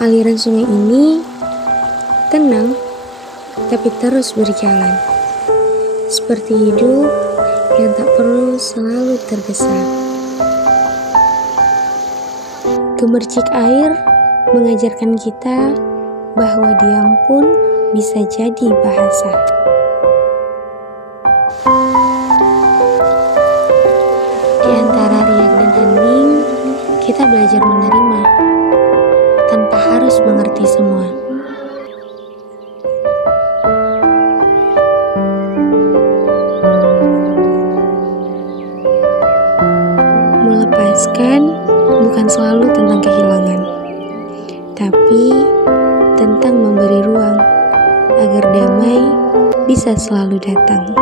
Aliran sungai ini tenang, tapi terus berjalan. Seperti hidup yang tak perlu selalu tergesa. Gemercik air mengajarkan kita bahwa diam pun bisa jadi bahasa. Di antara riak dan hening, kita belajar menerima tanpa harus mengerti semua. Melepaskan bukan selalu tentang kehilangan, tapi tentang memberi ruang agar damai bisa selalu datang.